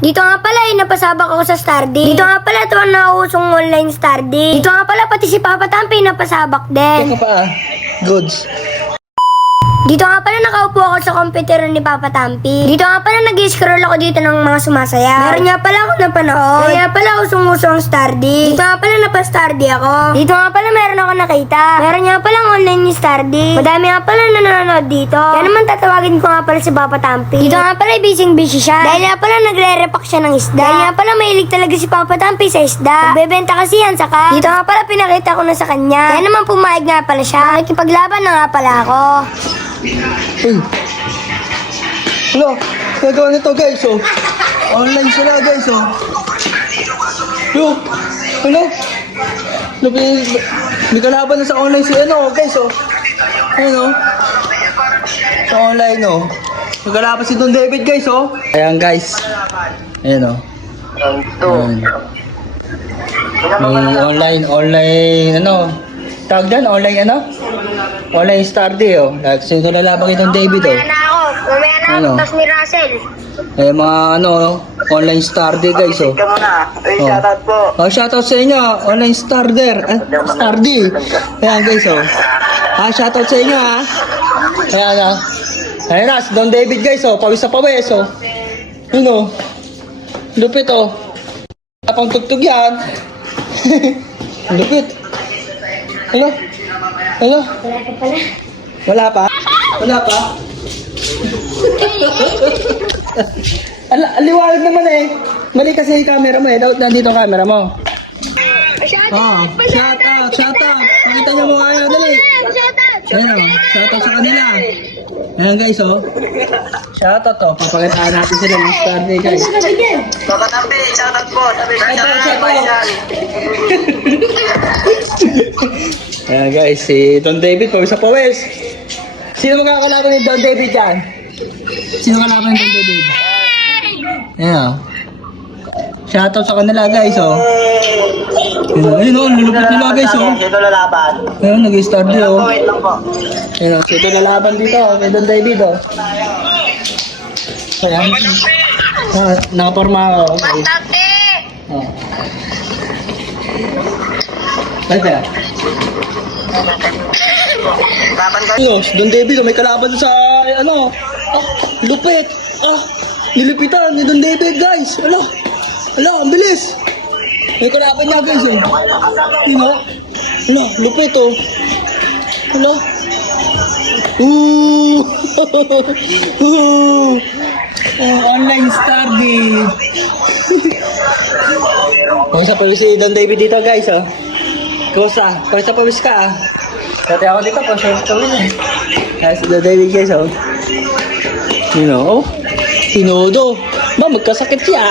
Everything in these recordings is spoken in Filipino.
Dito nga pala eh, napasabak ako sa Stardy. Dito nga pala ito ang nauusong online Stardy. Dito nga pala pati si Papa Tampi napasabak din. Teka pa ah. Goods. Dito nga pala nakaupo ako sa computer ni Papa Tampi. Dito nga pala nag-scroll ako dito ng mga sumasaya. Meron nga pala ako napanood. Kaya pala usong-uso ang Stardy. Dito nga pala napa-Stardy ako. Dito nga pala meron ako nakita. Meron nga pala online ni Stardy. Madami nga pala nanonood dito. Kaya naman tatawagin ko nga pala si Papa Tampi. Dito nga pala busy busy siya. Dahil nga pala nagre-repack siya ng isda. Dahil nga pala mahilig talaga si Papa Tampi sa isda. Nagbebenta kasi yan saka. Dito nga pala pinakita ko na sa kanya. Kaya naman pumayag nga pala siya. Nakikipaglaban na nga pala ako. Uy. Hello. Nagawa nito guys oh. Online sila guys oh. Yo. Ano? Ano may, may kalaban na sa online si ano guys oh. Ano? Sa online oh. May si Don David guys oh. Ayan guys. Ayan oh. Ayan. May online, online, ano? Tawag dyan, online ano? Online star day, oh. Like, sino lalaban kay Don David, oh. na ako. Mamaya na Ano? Tapos ni Russell. Eh, mga ano, online star day, guys, oh. Ka muna. Ay, Oh. shoutout po. Oh, shoutout sa inyo, online star there. Ah, star day. Ayan, guys, oh. Ah, shoutout sa inyo, ha. Ayan, ah. Ayan na, si Don David, guys, oh. Pawis sa pawis, oh. Yun, oh. Lupit, oh. Wala pang tugtog yan. Lupit. Ano? Ano? Wala ka pala. Wala pa? Wala pa? Ala, aliwanag naman eh. Mali kasi yung camera mo eh. Dapat nandito ang camera mo. Oh, shout out, shout out. Pakita niyo mukha nyo, dali. Ayan shout out sa kanila. Ayan guys oh. Shout out oh. Papakitaan natin sila ng star day guys. Papa Tampi, shoutout po. Sabi sa Shoutout, shoutout. Ayan guys, si Don David, pawis sa pawis. Sino magkakalaban ni Don David dyan? Sino kalaban ni Don David? Ayan o. Shoutout sa kanila guys oh. Ayun o, ayun o, lulupit nila guys oh. Dito lalaban. Ayun, nag-start din oh. Wait lang po. Ayun o, sino lalaban dito kay Don David oh. Ayan. Ah, nakaporma ako. Okay. Oh. Kaya. Laban ka. Ano, Don David, oh, may kalaban sa, ano, ah, lupit. Ah, nilupitan ni Don David, guys. Ala, ala, ang bilis. May kalaban niya, guys. Yun, oh. Ano, lupit, oh. Ala. Ooh. Ooh. Oh, online study. Kung sa pawis si Don David dito, guys, oh. Kusa, kung sa pawis ka, ah. Dati ako dito, kung sa pawis, eh. Si Don David, guys, oh. You know, oh. Tinodo. Ba, magkasakit siya.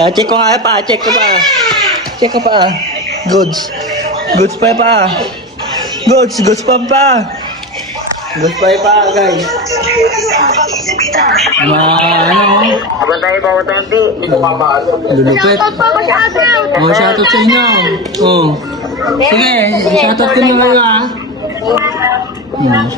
Ah, check ko nga pa, check ko pa. Check ko pa. Goods. Goods pa pa. Goods, goods pa pa. Goods pa pa, guys. Mga, ano, Abang tayo, Papa Tampi. Hindi ko mapalo. lulupit. Shoutout! Oh, shoutout sa inyo. Oh. Sige, shoutout ko nyo kayo, ah. Hmm,